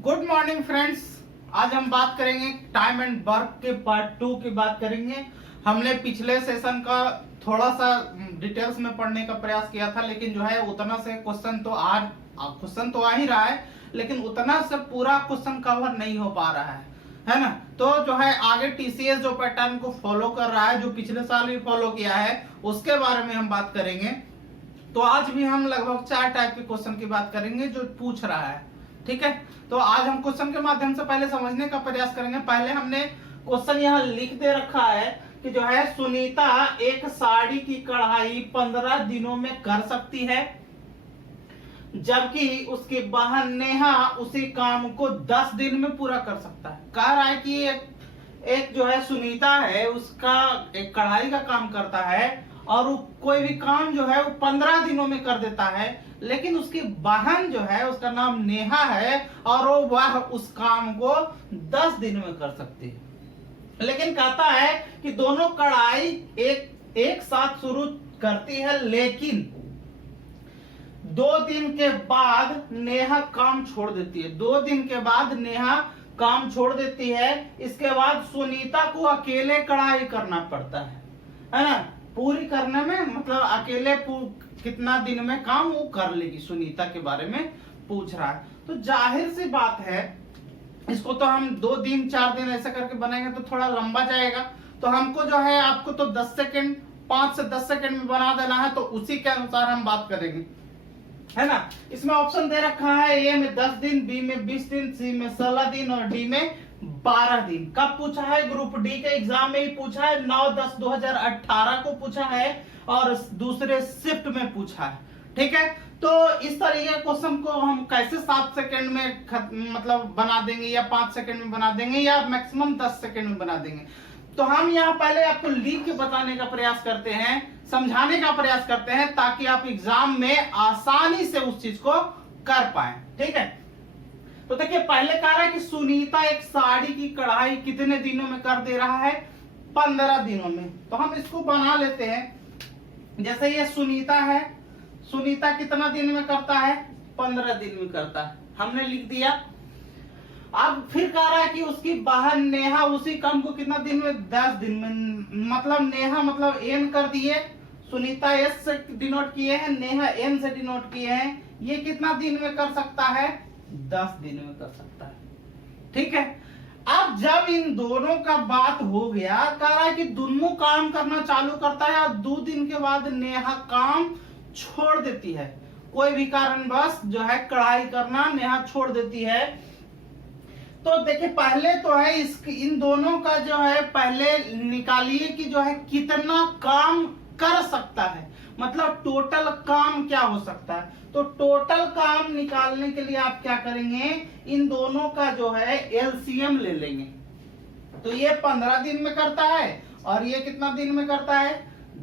Good morning friends. आज हम बात करेंगे टाइम एंड वर्क के पार्ट 2 की बात करेंगे। हमने पिछले सेशन का थोड़ा सा डिटेल्स में पढ़ने का प्रयास किया था, लेकिन जो है उतना से क्वेश्चन तो आ ही रहा है, लेकिन उतना से पूरा क्वेश्चन कवर नहीं हो पा रहा है ना। तो जो है आगे टीसीएस जो पैटर्न को फॉलो कर रहा है, जो पिछले साल भी फॉलो किया है, उसके बारे में हम बात करेंगे। तो आज भी हम लगभग 4 टाइप के क्वेश्चन की बात करेंगे जो पूछ रहा है, ठीक है। तो आज हम क्वेश्चन के माध्यम से पहले समझने का प्रयास करेंगे। पहले हमने क्वेश्चन यहाँ लिख दे रखा है कि जो है सुनीता एक साड़ी की कढ़ाई 15 दिनों में कर सकती है, जबकि उसकी बहन नेहा उसी काम को 10 दिन में पूरा कर सकता है। कह रहा है कि एक जो है सुनीता है, उसका एक कढ़ाई का काम करता है और वो कोई भी काम जो है वो 15 दिनों में कर देता है, लेकिन उसकी बहन जो है उसका नाम नेहा है और वह उस काम को 10 दिन में कर सकती है। लेकिन कहता है कि दोनों कढ़ाई एक साथ शुरू करती है, लेकिन 2 दिन के बाद नेहा काम छोड़ देती है। 2 दिन के बाद नेहा काम छोड़ देती है। इसके बाद सुनीता को अकेले कढ़ाई करना पड़ता है ना। पूरी करने में मतलब अकेले कितना दिन में काम वो कर लेगी, सुनीता के बारे में पूछ रहा है। तो जाहिर सी बात है, इसको तो हम 2 दिन 4 दिन ऐसा करके बनाएंगे तो थोड़ा लंबा जाएगा। तो हमको जो है आपको तो 10 सेकंड 5 से 10 सेकंड में बना देना है, तो उसी के अनुसार हम बात करेंगे, है ना। इसमें ऑप्शन दे रखा है, ए में 10 दिन, बी में 20 दिन, सी में 16 दिन और डी में 12 दिन। कब पूछा है? ग्रुप डी के एग्जाम में ही पूछा है, 9/10/2018 को पूछा है और दूसरे शिफ्ट में पूछा है, ठीक है। तो इस तरीके के क्वेश्चन को हम कैसे 7 सेकंड में मतलब बना देंगे, या 5 सेकंड में बना देंगे, या मैक्सिमम 10 सेकंड में बना देंगे। तो हम यहाँ पहले आपको लिख के बताने का प्रयास करते हैं, समझाने का प्रयास करते हैं, ताकि आप एग्जाम में आसानी से उस चीज को कर पाए, ठीक है। तो देखिए पहले कह रहा है कि सुनीता एक साड़ी की कढ़ाई कितने दिनों में कर दे रहा है? 15 दिनों में। तो हम इसको बना लेते हैं। जैसे ये सुनीता है, सुनीता कितना दिन में करता है? 15 दिन में करता है, हमने लिख दिया। अब फिर कह रहा है कि उसकी बहन नेहा उसी काम को कितना दिन में? 10 दिन में। मतलब नेहा मतलब एन कर दिए, सुनीता एस से डिनोट किए हैं, नेहा एन से डिनोट किए हैं। ये कितना दिन में कर सकता है? 10 दिन में कर सकता है, ठीक है। अब जब इन दोनों का बात हो गया, कह रहा है कि दोनों काम करना चालू करता है और 2 दिन के बाद नेहा काम छोड़ देती है। कोई भी कारणवश जो है कढ़ाई करना नेहा छोड़ देती है। तो देखिए पहले तो है इन दोनों का जो है पहले निकालिए कि जो है कितना काम कर सकता है, मतलब टोटल काम क्या हो सकता है। तो टोटल काम निकालने के लिए आप क्या करेंगे, इन दोनों का जो है एलसीएम ले लेंगे। तो ये 15 दिन में करता है और ये कितना दिन में करता है?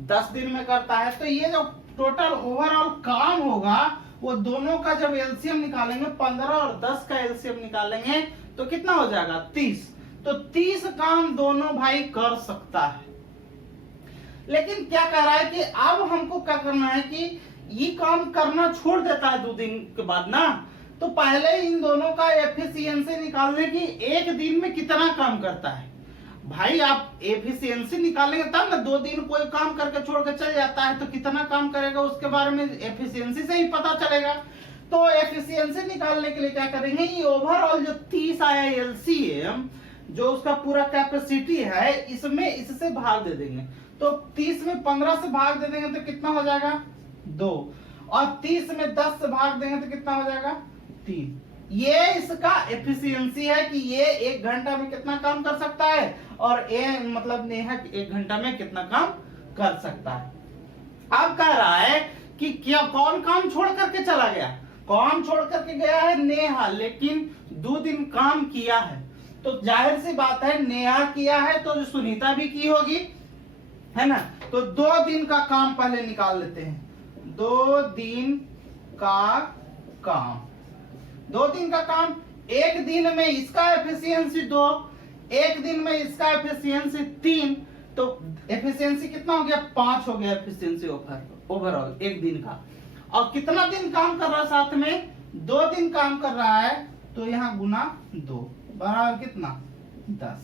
10 दिन में करता है। तो ये जो टोटल ओवरऑल काम होगा, वो दोनों का जब एलसीएम निकालेंगे, 15 और 10 का एलसीएम निकालेंगे तो कितना हो जाएगा? 30। तो 30 काम दोनों भाई कर सकता है। लेकिन क्या कह रहा है कि अब हमको क्या करना है कि ये काम करना छोड़ देता है 2 दिन के बाद ना। तो पहले इन दोनों का एफिशिएंसी निकालने की, एक दिन में कितना काम करता है। भाई आप एफिशिएंसी निकालेंगे तब ना। 2 दिन कोई काम करके छोड़ के चल जाता है तो कितना काम करेगा उसके बारे में एफिशिएंसी से ही पता चलेगा। तो एफिशिएंसी निकालने के लिए क्या करेंगे, ये ओवरऑल जो 30 आया एलसीएम, जो उसका पूरा कैपेसिटी है, इसमें इससे भाग दे देंगे। तो 30 में 15 से भाग दे देंगे तो कितना हो जाएगा? 2। और 30 में 10 से भाग देंगे तो कितना हो जाएगा? 3। ये इसका एफिशिएंसी है कि ये 1 घंटा में कितना काम कर सकता है, और ये मतलब नेहा 1 घंटा में कितना काम कर सकता है। अब कह रहा है कि क्या कौन काम छोड़ करके चला गया? काम छोड़ करके गया है नेहा, लेकिन 2 दिन काम किया है। तो जाहिर सी बात है नेहा किया है तो सुनीता भी की होगी, है ना। तो 2 दिन का काम पहले निकाल लेते हैं। 2 दिन का काम, 2 दिन का काम, 1 दिन में इसका एफिशिएंसी 2, 1 दिन में इसका एफिशिएंसी 3। तो एफिशिएंसी कितना हो गया? 5 हो गया एफिशिएंसी ओवरऑल 1 दिन का। और कितना दिन काम कर रहा है साथ में? 2 दिन काम कर रहा है। तो यहाँ गुना 2 बराबर कितना 10।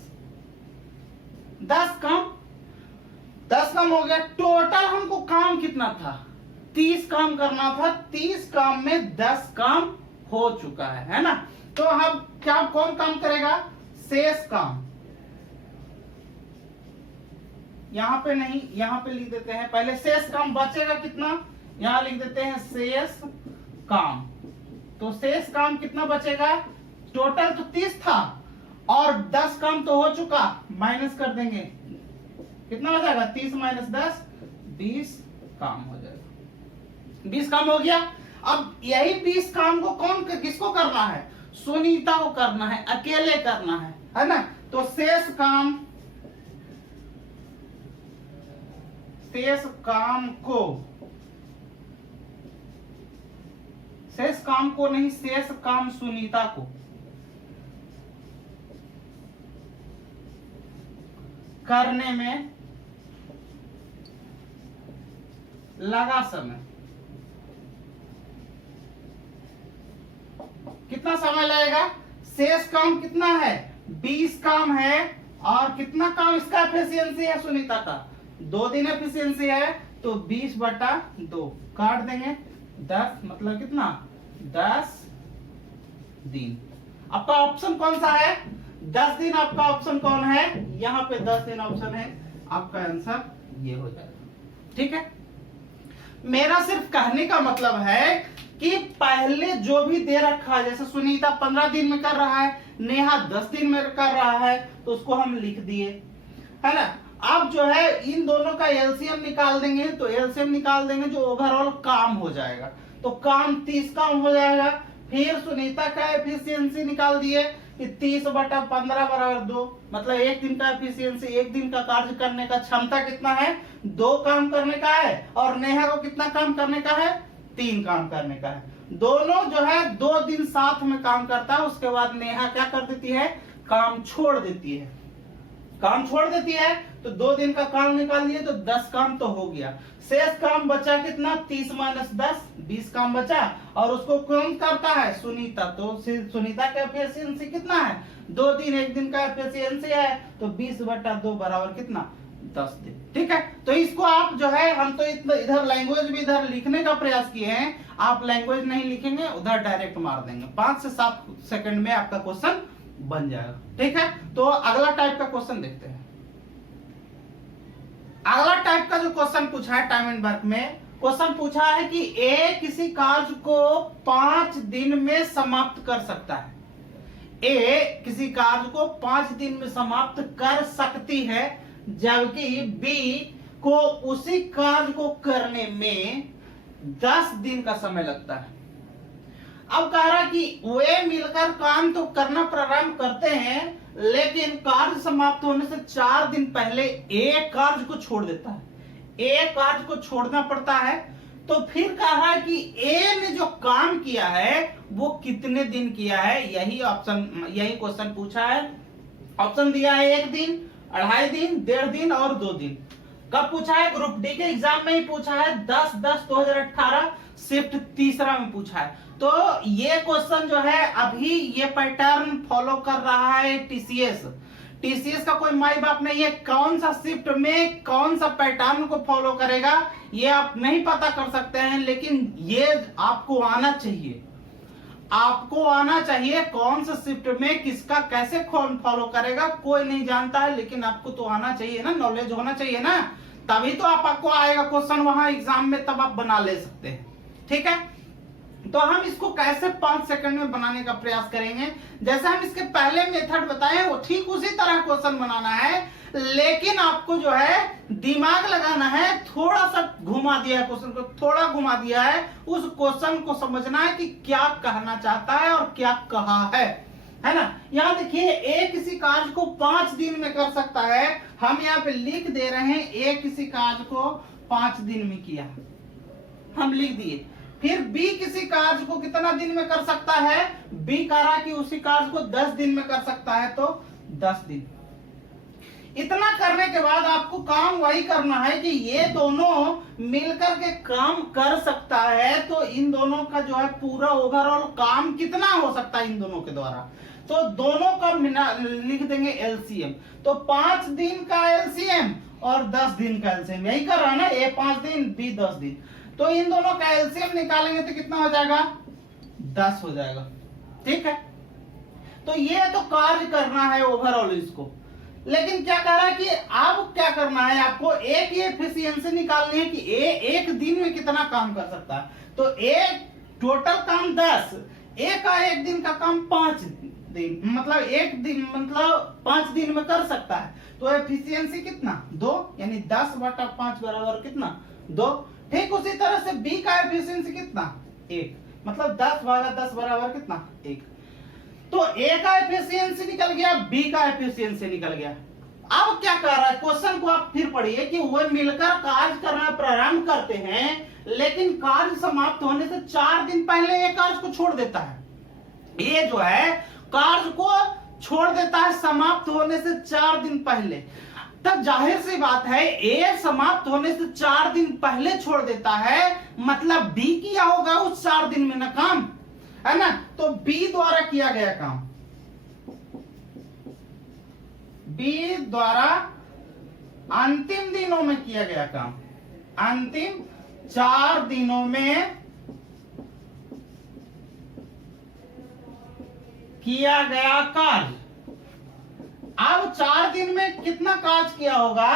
10 कम हो गया। टोटल हमको काम कितना था 30 काम करना था। 30 काम में 10 काम हो चुका है ना। तो हम क्या कौन काम करेगा शेष काम। यहां पे नहीं, यहां पे लिख देते हैं पहले शेष काम बचेगा कितना, यहां लिख देते हैं शेष काम। तो शेष काम कितना बचेगा, टोटल तो 30 था और 10 काम तो हो चुका, माइनस कर देंगे कितना हो जाएगा 30 माइनस 10 20 काम हो जाएगा। 20 काम हो गया। अब यही 20 काम को कौन किसको करना है, सुनीता को करना है, अकेले करना है ना। तो शेष काम को नहीं, शेष काम सुनीता को करने में लगा समय। कितना समय लगेगा, शेष काम कितना है 20 काम है और कितना काम इसका एफिशिएंसी है सुनीता का 2 दिन एफिशिएंसी है, तो 20/2 काट देंगे 10 मतलब कितना 10 दिन। आपका ऑप्शन कौन सा है 10 दिन। आपका ऑप्शन कौन है, यहाँ पे 10 दिन ऑप्शन है। आपका आंसर ये हो जाएगा। ठीक है, मेरा सिर्फ कहने का मतलब है कि पहले जो भी दे रखा है, जैसे सुनीता 15 दिन में कर रहा है, नेहा 10 दिन में कर रहा है, तो उसको हम लिख दिए है ना। अब जो है इन दोनों का एलसीएम निकाल देंगे, तो एलसीएम निकाल देंगे जो ओवरऑल काम हो जाएगा, तो काम 30 काम हो जाएगा। फिर सुनीता का एफिशिएंसी निकाल दिए कि 30/15 बराबर 2, मतलब एक दिन का एफिशिएंसी, एक दिन का कार्य करने का क्षमता कितना है 2 काम करने का है, और नेहा को कितना काम करने का है 3 काम करने का है। दोनों जो है 2 दिन साथ में काम करता है, उसके बाद नेहा क्या कर देती है काम छोड़ देती है। काम छोड़ देती है तो 2 दिन का काम निकाल लिए, तो 10 काम तो हो गया। शेष काम बचा कितना 30 माइनस 10 20 काम बचा, और उसको कौन करता है सुनीता। तो सुनीता का एफिशिएंसी कितना है 2 दिन, एक दिन का एफिशिएंसी है, तो 20/2 बराबर कितना 10 दिन। ठीक है, तो इसको आप जो है, हम तो इधर लैंग्वेज भी इधर लिखने का प्रयास किए हैं, आप लैंग्वेज नहीं लिखेंगे, उधर डायरेक्ट मार देंगे, 5 से 7 सेकंड में आपका क्वेश्चन बन जाएगा। ठीक है, तो अगला टाइप का क्वेश्चन देखते हैं। अगला टाइप का जो क्वेश्चन पूछा है टाइम एंड वर्क में, क्वेश्चन पूछा है कि ए किसी कार्य को 5 दिन में समाप्त कर सकता है। ए किसी कार्य को 5 दिन में समाप्त कर सकती है, जबकि बी को उसी कार्य को करने में 10 दिन का समय लगता है। अब कह रहा कि वे मिलकर काम तो करना प्रारंभ करते हैं, लेकिन कार्य समाप्त होने से 4 दिन पहले एक कार्य को छोड़ देता है, एक कार्य को छोड़ना पड़ता है। तो फिर कह रहा है कि ए ने जो काम किया है वो कितने दिन किया है, यही क्वेश्चन पूछा है। ऑप्शन दिया है 1 दिन, 2.5 दिन, 1.5 दिन और 2 दिन। कब पूछा है, ग्रुप डी के एग्जाम में ही पूछा है, 10/10/2018 शिफ्ट 3 में पूछा है। तो ये क्वेश्चन जो है अभी ये पैटर्न फॉलो कर रहा है टीसीएस का कोई माई बाप नहीं है, कौन सा शिफ्ट में कौन सा पैटर्न को फॉलो करेगा ये आप नहीं पता कर सकते हैं, लेकिन ये आपको आना चाहिए कौन सा शिफ्ट में किसका कैसे फॉलो करेगा, कोई नहीं जानता है, लेकिन आपको तो आना चाहिए ना, नॉलेज होना चाहिए ना, तभी तो आपको आएगा क्वेश्चन वहां एग्जाम में, तब आप बना ले सकते हैं। ठीक है, तो हम इसको कैसे 5 सेकंड में बनाने का प्रयास करेंगे। जैसे हम इसके पहले मेथड बताए वो ठीक उसी तरह क्वेश्चन बनाना है, लेकिन आपको जो है दिमाग लगाना है, थोड़ा सा घुमा दिया है क्वेश्चन को, थोड़ा घुमा दिया है, उस क्वेश्चन को समझना है कि क्या कहना चाहता है और क्या कहा है ना। यहाँ देखिए ए किसी कार्य को 5 दिन में कर सकता है, हम यहाँ पे लिख दे रहे हैं ए किसी कार्य को 5 दिन में किया, हम लिख दिए। फिर बी किसी कार्य को कितना दिन में कर सकता है, बी कह रहा कि उसी कार्य को 10 दिन में कर सकता है, तो 10 दिन। इतना करने के बाद आपको काम वही करना है कि ये दोनों मिलकर के काम कर सकता है, तो इन दोनों का जो है पूरा ओवरऑल काम कितना हो सकता है इन दोनों के द्वारा। तो दोनों का लिख देंगे एलसीएम। तो 5 दिन का एलसीएम और 10 दिन का एलसीएम, यही कर रहा है ना, ए 5 दिन बी 10 दिन। तो इन दोनों का एलसीएम निकालेंगे तो कितना हो जाएगा, 10 हो जाएगा। ठीक है, तो ये तो कार्य करना है ओवरऑल इसको। लेकिन क्या कह रहा है कि अब क्या करना है आपको, एक ये एफिशिएंसी निकालनी है कि ए एक दिन में कितना काम कर सकता है। तो ए टोटल काम 10, ए का एक दिन का काम 5 दिन, मतलब एक दिन मतलब 5 दिन में कर सकता है। तो एफिशिएंसी कितना, 2, यानी 10/5 बराबर कितना, 2। ठीक उसी तरह से बी का एफिशिएंसी कितना, 1, मतलब 10/10 बराबर कितना, 1। तो ए का एफिशिएंसी निकल गया, बी का एफिशिएंसी निकल गया। अब क्या कर रहा है, क्वेश्चन को आप फिर पढ़िए कि वो मिलकर कार्य करना प्रारंभ करते हैं, लेकिन कार्य समाप्त होने से 4 दिन पहले ये कार्य को छोड़ देता है। ये जो है कार्य को छोड़ देता है समाप्त होने से 4 दिन पहले। तब जाहिर सी बात है ए समाप्त होने से 4 दिन पहले छोड़ देता है, मतलब बी किया होगा उस 4 दिन में ना काम, है ना। तो बी द्वारा किया गया काम, बी द्वारा अंतिम दिनों में किया गया काम, अंतिम 4 दिनों में किया गया कार्य। अब 4 दिन में कितना कार्य किया होगा,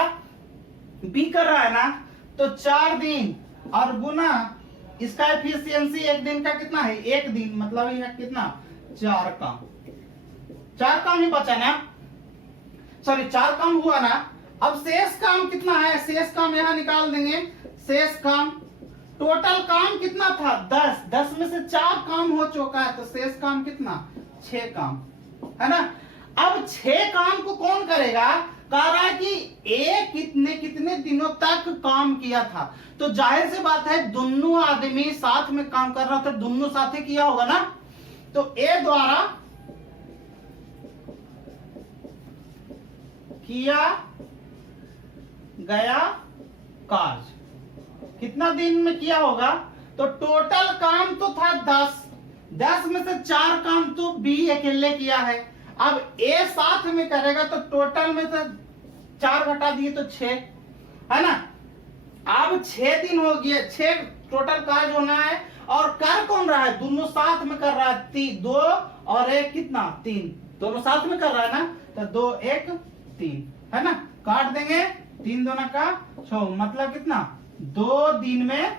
बी कर रहा है ना, तो 4 दिन और गुना इसका एफिशिएंसी एक दिन का कितना है, 1 दिन, मतलब यह कितना, 4 काम, 4 काम ही बचा ना, सॉरी 4 काम हुआ ना। अब शेष काम कितना है, शेष काम यहां निकाल देंगे। शेष काम टोटल काम कितना था, 10, 10 में से 4 काम हो चुका है, तो शेष काम कितना, 6 काम, है ना। अब 6 काम को कौन करेगा, कह रहा है कि ए कितने कितने दिनों तक काम किया था। तो जाहिर सी बात है दोनों आदमी साथ में काम कर रहा था, दोनों साथ ही किया होगा ना। तो ए द्वारा किया गया कार्य कितना दिन में किया होगा, तो टोटल काम तो था 10, 10 में से 4 काम तो बी अकेले किया है। अब ए साथ में करेगा तो टोटल में से 4 घटा दिए तो 6, है ना। अब 6 दिन हो गया, 6 टोटल कार्य होना है, और कर कौन रहा है, दोनों साथ में कर रहा है, 2 और 1 कितना, 3, दोनों साथ में कर रहा है ना, तो 2 1 3, है ना। काट देंगे, 3 दूना का 6, मतलब कितना, 2 दिन में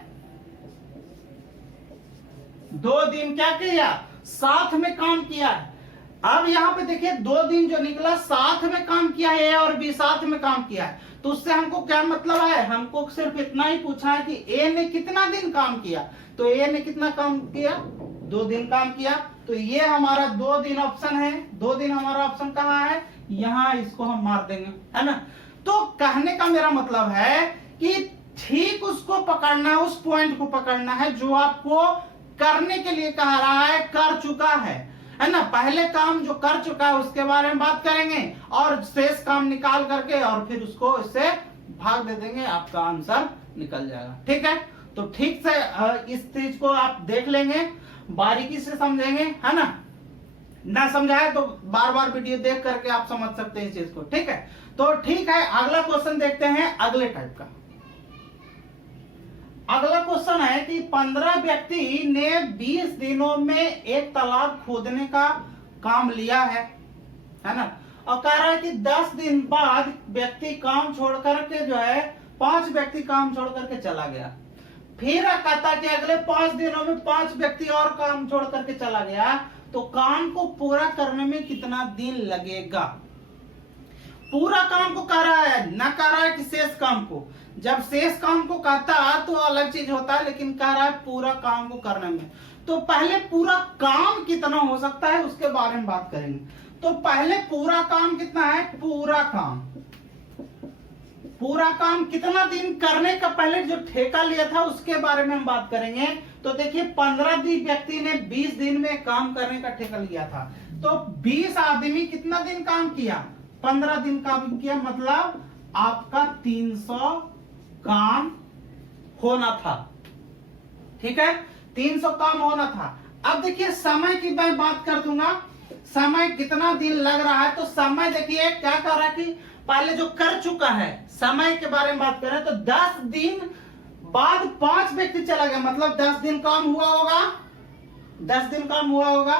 2 दिन क्या किया, साथ में काम किया है। अब यहाँ पे देखिए 2 दिन जो निकला साथ में काम किया है, ए और बी साथ में काम किया है। तो उससे हमको क्या मतलब है, हमको सिर्फ इतना ही पूछा है कि ए ने कितना दिन काम किया। तो ए ने कितना काम किया, 2 दिन काम किया। तो ये हमारा 2 दिन ऑप्शन है, 2 दिन हमारा ऑप्शन कहाँ है, यहाँ, इसको हम मार देंगे, है ना। तो कहने का मेरा मतलब है कि ठीक उसको पकड़ना है, उस पॉइंट को पकड़ना है जो आपको करने के लिए कह रहा है, कर चुका है ना। पहले काम जो कर चुका है उसके बारे में बात करेंगे, और शेष काम निकाल करके और फिर उसको इससे भाग दे देंगे, आपका आंसर निकल जाएगा। ठीक है, तो ठीक से इस चीज को आप देख लेंगे, बारीकी से समझेंगे, है ना समझाए तो बार बार वीडियो देख करके आप समझ सकते हैं इस चीज को। ठीक है, तो ठीक है, अगला क्वेश्चन देखते हैं अगले टाइप का। अगला क्वेश्चन है कि 15 व्यक्ति ने 20 दिनों में एक तालाब खोदने का काम लिया है ना, और कह रहा है कि 10 दिन बाद व्यक्ति काम छोड़ करके जो है 5 व्यक्ति काम छोड़ करके चला गया। फिर कहता कि अगले 5 दिनों में 5 व्यक्ति और काम छोड़ करके चला गया, तो काम को पूरा करने में कितना दिन लगेगा। पूरा काम को कह रहा है, ना कह रहा है कि शेष काम को। जब शेष काम को कहता है तो अलग चीज होता है, लेकिन कह रहा है पूरा काम को करने में। तो पहले पूरा काम कितना हो सकता है उसके बारे में बात करेंगे। तो पहले पूरा काम कितना है, पूरा काम कितना दिन करने का पहले जो ठेका लिया था उसके बारे में हम बात करेंगे। तो देखिए 15 व्यक्ति ने 20 दिन में काम करने का ठेका लिया था, तो 20 आदमी कितना दिन काम किया, 15 दिन काम किया, मतलब आपका 300 काम होना था। ठीक है, 300 काम होना था। अब देखिए समय की मैं बात कर दूंगा, समय कितना दिन लग रहा है। तो समय देखिए क्या कर रहा है कि पहले जो कर चुका है, समय के बारे में बात करें तो 10 दिन बाद 5 व्यक्ति चला गया, मतलब 10 दिन काम हुआ होगा, 10 दिन काम हुआ होगा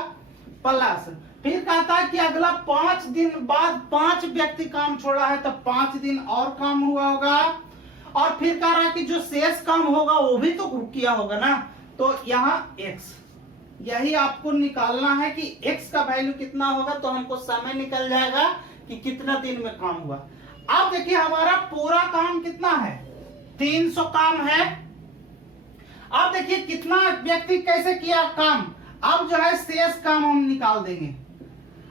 प्लस फिर कहता है कि अगला 5 दिन बाद 5 व्यक्ति काम छोड़ा है, तो 5 दिन और काम हुआ होगा। और फिर कह रहा है कि जो शेष काम होगा वो भी तो किया होगा ना, तो यहाँ x, यही आपको निकालना है कि x का वैल्यू कितना होगा, तो हमको समय निकल जाएगा कि कितना दिन में काम हुआ। अब देखिए हमारा पूरा काम कितना है, 300 काम है। अब देखिए कितना व्यक्ति कैसे किया काम। अब जो है शेष काम हम निकाल देंगे,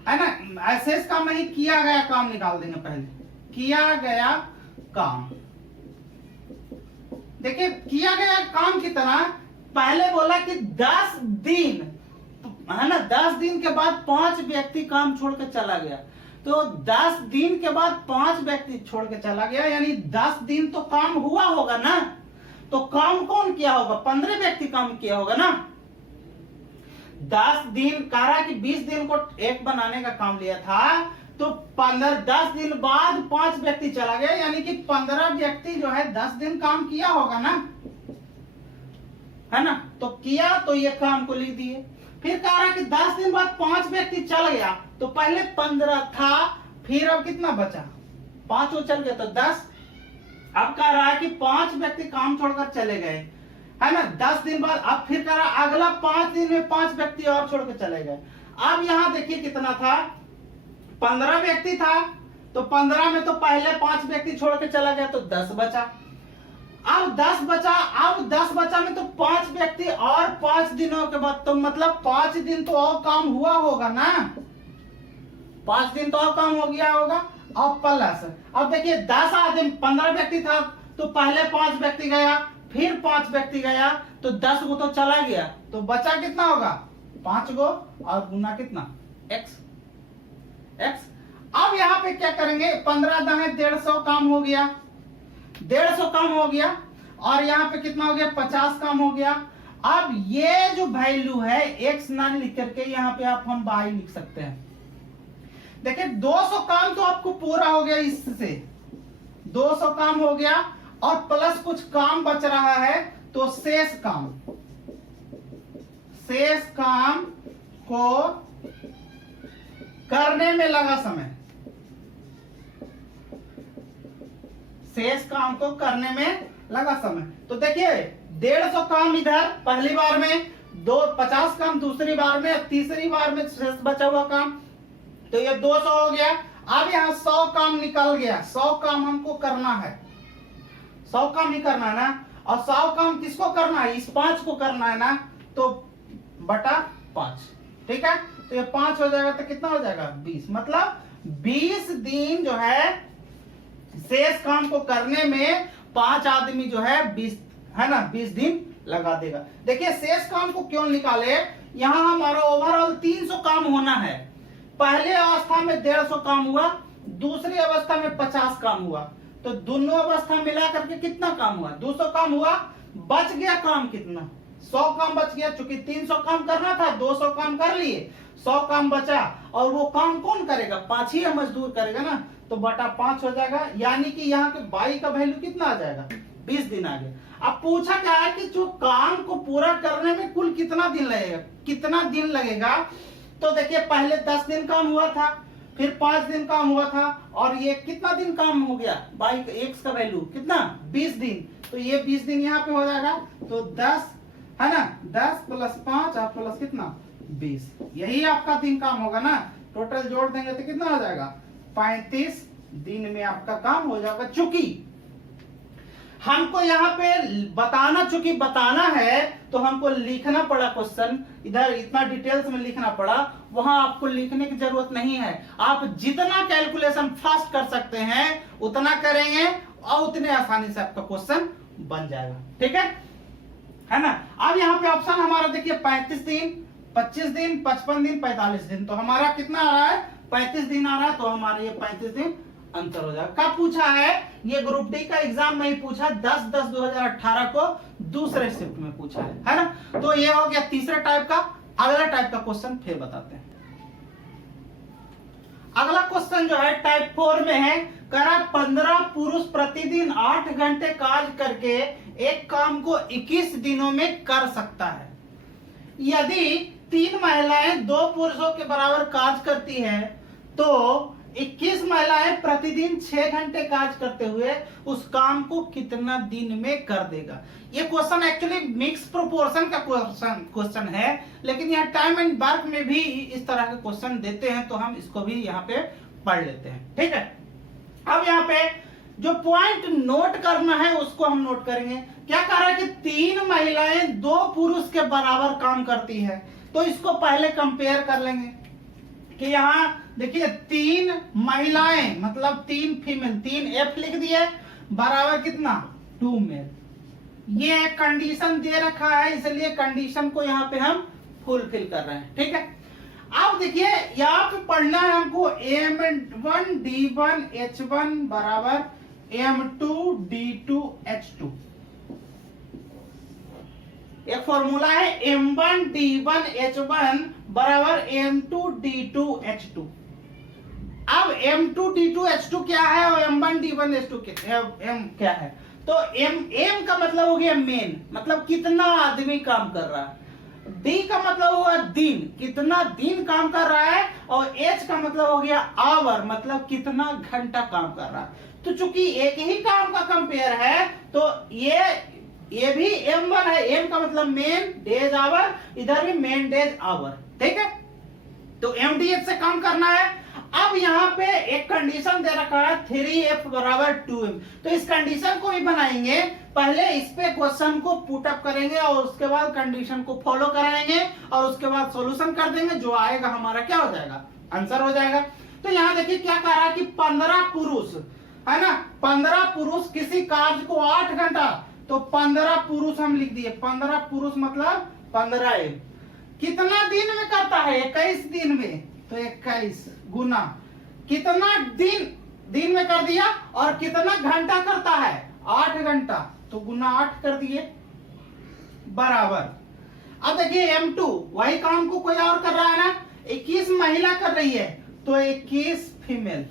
है ना, शेष काम नहीं, किया गया काम निकाल देंगे। पहले किया गया काम, देखिए किया गया काम कितना, पहले बोला कि 10 दिन, है ना, 10 दिन के बाद 5 व्यक्ति काम छोड़ के चला गया, तो 10 दिन के बाद 5 व्यक्ति छोड़ के चला गया, यानी 10 दिन तो काम हुआ होगा ना। तो काम कौन किया होगा, 15 व्यक्ति काम किया होगा ना। 10 दिन कह रहा कि 20 दिन को एक बनाने का काम लिया था, तो 10 दिन बाद 5 व्यक्ति चला गया, यानी कि 15 व्यक्ति जो है 10 दिन काम किया होगा ना, है ना। तो किया, तो ये काम को लिख दिए। फिर कह रहा कि 10 दिन बाद 5 व्यक्ति चल गया, तो पहले 15 था, फिर अब कितना बचा, 5 वो चल गया तो 10। अब कह रहा है कि 5 व्यक्ति काम छोड़कर चले गए, है ना, 10 दिन बाद। अब फिर कह रहा अगला 5 दिन में 5 व्यक्ति और छोड़ के चले गए। अब यहाँ देखिए कितना था, 15 व्यक्ति था, तो 15 में तो पहले 5 व्यक्ति छोड़ के चला गया, तो 10 बचा। अब 10 बचा, अब 10 बचा में तो 5 व्यक्ति और 5 दिनों के बाद, तो मतलब 5 दिन तो और काम हुआ होगा ना, 5 दिन तो और काम हो गया होगा। अब प्लस, अब देखिए 10 आदमी, 15 व्यक्ति था, तो पहले 5 व्यक्ति गया, फिर 5 व्यक्ति गया, तो 10 गो तो चला गया, तो बचा कितना होगा, 5 गो, और गुना कितना, x। अब यहाँ पे क्या करेंगे, 15 दाएं 150 काम हो गया, 150 काम हो गया, और यहाँ पे कितना हो गया, 50 काम हो गया। अब ये जो वैल्यू है x ना लिख करके यहाँ पे आप हम y लिख सकते हैं। देखिए 200 काम तो आपको पूरा हो गया, इससे 200 काम हो गया, और प्लस कुछ काम बच रहा है, तो शेष काम को करने में लगा समय, शेष काम को करने में लगा समय। तो देखिए 150 काम इधर पहली बार में, 50 काम दूसरी बार में, तीसरी बार में शेष बचा हुआ काम, तो ये 200 हो गया। अब यहाँ 100 काम निकल गया, 100 काम हमको करना है, 100 काम ही करना है ना, और 100 काम किसको करना है, इस 5 को करना है ना, तो बटा 5, ठीक है। तो ये 5 हो जाएगा, तो कितना हो जाएगा, 20, मतलब 20 दिन जो है शेष काम को करने में 5 आदमी जो है 20, है ना, 20 दिन लगा देगा। देखिए शेष काम को क्यों निकाले, यहाँ हमारा ओवरऑल 300 काम होना है। पहले अवस्था में 150 काम हुआ, दूसरी अवस्था में 50 काम हुआ, तो दोनों अवस्था मिला करके कितना काम हुआ, 200 काम हुआ। बच गया काम कितना, 100 काम बच गया, चूंकि 300 काम करना था, 200 काम कर लिए, 100 काम बचा, और वो काम कौन करेगा, 5 ही मजदूर करेगा ना, तो बटा 5 हो जाएगा, यानी कि यहाँ के बाई का वैल्यू कितना आ जाएगा, 20 दिन आ गया। अब पूछा क्या है कि जो काम को पूरा करने में कुल कितना दिन लगेगा, कितना दिन लगेगा, तो देखिए पहले 10 दिन काम हुआ था, फिर 5 दिन काम हुआ था, और ये कितना दिन काम हो गया, बाई x का वैल्यू कितना, 20 दिन, तो ये 20 दिन यहाँ पे हो जाएगा, तो 10, है ना, 10 + 5 और प्लस कितना, 20, यही आपका दिन काम होगा ना। टोटल जोड़ देंगे तो कितना हो जाएगा, 35 दिन में आपका काम हो जाएगा। चूंकि हमको यहाँ पे चूंकि बताना है, तो हमको लिखना पड़ा क्वेश्चन, इधर इतना डिटेल्स में लिखना पड़ा, वहां आपको लिखने की जरूरत नहीं है। आप जितना कैलकुलेशन फास्ट कर सकते हैं उतना करेंगे, और उतने आसानी से आपका क्वेश्चन बन जाएगा, ठीक है ना। अब यहाँ पे ऑप्शन हमारा देखिए 35 दिन, 25 दिन, 55 दिन, 45 दिन, तो हमारा कितना आ रहा है, 35 दिन आ रहा है तो हमारे ये 35 दिन अंतर हो जाएगा। कब पूछा है? ये ग्रुप डी का एग्जाम में ही पूछा, 10/10/2018 को दूसरे शिफ्ट में पूछा है ना। तो ये हो गया तीसरे टाइप का। अगला टाइप का क्वेश्चन फिर बताते हैं। अगला क्वेश्चन जो है टाइप 4 में है, करा 15 पुरुष प्रतिदिन 8 घंटे कार्य करके एक काम को 21 दिनों में कर सकता है। यदि 3 महिलाएं 2 पुरुषों के बराबर कार्य करती है तो 21 महिलाएं प्रतिदिन 6 घंटे कार्य करते हुए उस काम को कितना दिन में कर देगा। ये क्वेश्चन एक्चुअली मिक्स प्रोपोर्शन का क्वेश्चन है, लेकिन यहाँ टाइम एंड वर्क में भी इस तरह के क्वेश्चन देते हैं, तो हम इसको भी यहाँ पे पढ़ लेते हैं। ठीक है, अब यहाँ पे जो पॉइंट नोट करना है उसको हम नोट करेंगे। क्या कह रहा है कि 3 महिलाएं 2 पुरुष के बराबर काम करती है, तो इसको पहले कंपेयर कर लेंगे कि यहाँ देखिए 3 महिलाएं मतलब 3 फीमेल, 3 एफ लिख दिए, बराबर कितना 2 मेल। ये कंडीशन दे रखा है, इसलिए कंडीशन को यहाँ पे हम फुलफिल कर रहे हैं। ठीक है, अब देखिए यहाँ पे पढ़ना है हमको M1 D1 H1 बराबर M2 D2 H2। एक फॉर्मूला है M1 D1 H1 बराबर M2 D2 H2। अब M2 D2 H2 क्या है और M1 D1 H2 क्या है? तो M का मतलब हो गया मेन, मतलब कितना आदमी काम कर रहा है। D का मतलब हुआ दिन, कितना दिन काम कर रहा है, और H का मतलब हो गया आवर, मतलब कितना घंटा काम कर रहा है। तो चूंकि एक ही काम का कंपेयर है तो ये भी M1 है, M का मतलब मेन डेज आवर, इधर भी मेन डेज आवर। ठीक है, तो MDH से काम करना है। अब यहाँ पे एक कंडीशन दे रखा है 3F बराबर 2M, तो इस कंडीशन को भी बनाएंगे। पहले इस पे क्वेश्चन को पुट अप करेंगे और उसके बाद कंडीशन को फॉलो कराएंगे और उसके बाद सॉल्यूशन कर देंगे। जो आएगा हमारा क्या हो जाएगा, आंसर हो जाएगा। तो यहाँ देखिए क्या कह रहा है कि 15 पुरुष है ना, 15 पुरुष किसी कार्य को 8 घंटा, तो 15 पुरुष हम लिख दिए। 15 पुरुष मतलब 15 कितना दिन में करता है, 21 दिन में, तो 21 गुना कितना दिन में कर दिया, और कितना घंटा करता है 8 घंटा, तो गुना 8 कर दिए बराबर। अब देखिए M2 वही काम को कोई और कर रहा है ना, 21 महिला कर रही है तो 21 फीमेल।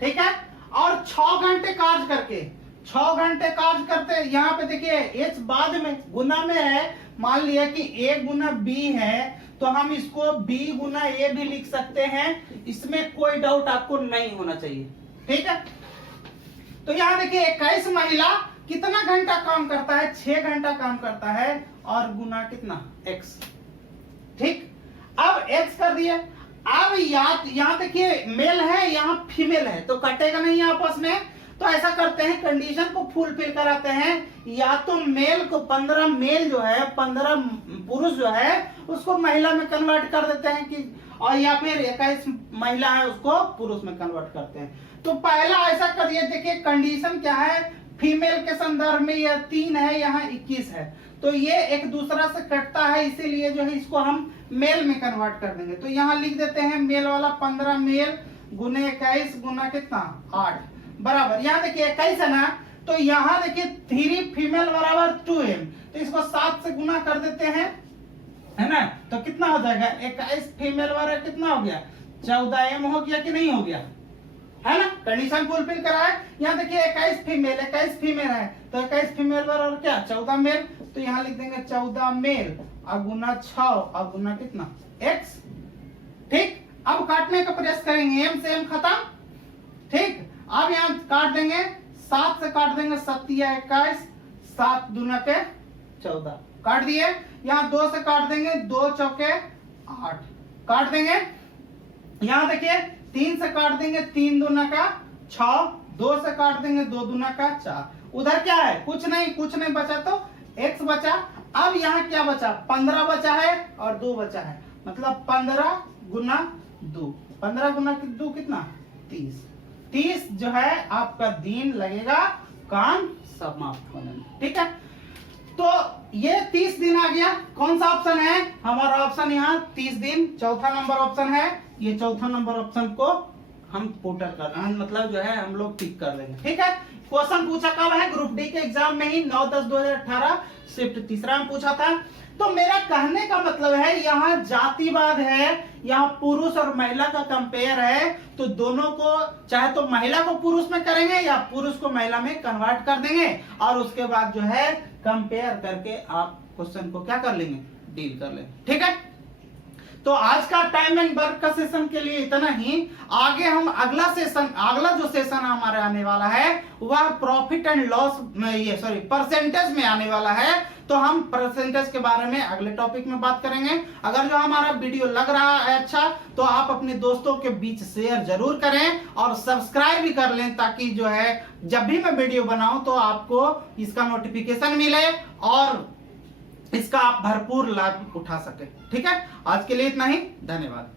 ठीक है, और 6 घंटे कार्य करके, 6 घंटे कार्य करते, यहाँ पे देखिए H बाद में गुना में है, मान लिया कि A गुना B है तो हम इसको B गुना A भी लिख सकते हैं, इसमें कोई डाउट आपको नहीं होना चाहिए। ठीक है, तो यहाँ देखिए 21 महिला कितना घंटा काम करता है, 6 घंटा काम करता है, और गुना कितना X। ठीक, अब X कर दिए। अब यहाँ देखिए मेल है, यहाँ फीमेल है, तो कटेगा नहीं आपस में। तो ऐसा करते हैं, कंडीशन को फुलफिल कराते हैं, या तो मेल को 15 मेल जो है 15 पुरुष जो है उसको महिला में कन्वर्ट कर देते हैं कि, और या फिर 21 महिला है उसको पुरुष में कन्वर्ट करते हैं। तो पहला ऐसा करिए, देखिए कंडीशन क्या है, फीमेल के संदर्भ में यह 3 है, यहाँ 21 है, तो ये एक दूसरा से कटता है, इसीलिए जो है इसको हम मेल में कन्वर्ट कर देंगे। तो यहाँ लिख देते हैं मेल वाला 15 मेल गुने 21 गुना कितना 8 बराबर। यहाँ देखिए 21 है ना, तो यहाँ देखिए 3 फीमेल बराबर 2M, तो इसको 7 से गुना कर देते हैं, है ना, तो कितना हो जाएगा 21 फीमेल बराबर कितना हो गया 14M हो गया कि नहीं हो गया, है ना। कंडीशन फुलफिल करा है। यहाँ देखिए 21 फीमेल है, तो 21 फीमेल बराबर क्या 14 मेल, तो यहाँ लिख देंगे 14 मेल और गुना 6 और गुना कितना X। ठीक, अब काटने का प्रयास करेंगे, M से M खत्म। ठीक, अब यहाँ काट देंगे, 7 से काट देंगे 7 या 21, 7 दूना के 14 काट दिए। यहाँ 2 से काट देंगे, 2 चौके 8 काट देंगे। यहाँ देखिए 3 से काट देंगे, 3 दूना का 6, 2 से काट देंगे, 2 दूना का 4। उधर क्या है, कुछ नहीं बचा, तो X बचा। अब यहाँ क्या बचा, 15 बचा है और 2 बचा है, मतलब 15 गुना 2, 15 गुना 2 कितना 30 जो है आपका दिन लगेगा काम समाप्त होने में। ठीक है, तो ये 30 दिन आ गया। कौन सा ऑप्शन है हमारा, ऑप्शन यहाँ 30 दिन, चौथा नंबर ऑप्शन है ये चौथा नंबर ऑप्शन को हम पुटर कर रहे हैं, मतलब जो है हम लोग टिक कर देंगे। ठीक है, क्वेश्चन पूछा कब है? ग्रुप डी के एग्जाम में ही 9/10/2018 शिफ्ट तीसरा में पूछा था। तो मेरा कहने का मतलब है यहाँ जातिवाद है, यहाँ पुरुष और महिला का कंपेयर है, तो दोनों को चाहे तो महिला को पुरुष में करेंगे या पुरुष को महिला में कन्वर्ट कर देंगे और उसके बाद जो है कंपेयर करके आप क्वेश्चन को क्या कर लेंगे, डील कर लेंगे। ठीक है, तो आज का टाइम एंड वर्क का सेशन के लिए इतना ही। आगे हम अगला जो सेशन हमारे आने वाला है वह प्रॉफिट एंड लॉस परसेंटेज में आने वाला है। तो हम परसेंटेज के बारे में अगले टॉपिक में बात करेंगे। अगर जो हमारा वीडियो लग रहा है अच्छा, तो आप अपने दोस्तों के बीच शेयर जरूर करें और सब्सक्राइब भी कर लें, ताकि जो है जब भी मैं वीडियो बनाऊं तो आपको इसका नोटिफिकेशन मिले और इसका आप भरपूर लाभ उठा सके। ठीक है, आज के लिए इतना ही, धन्यवाद।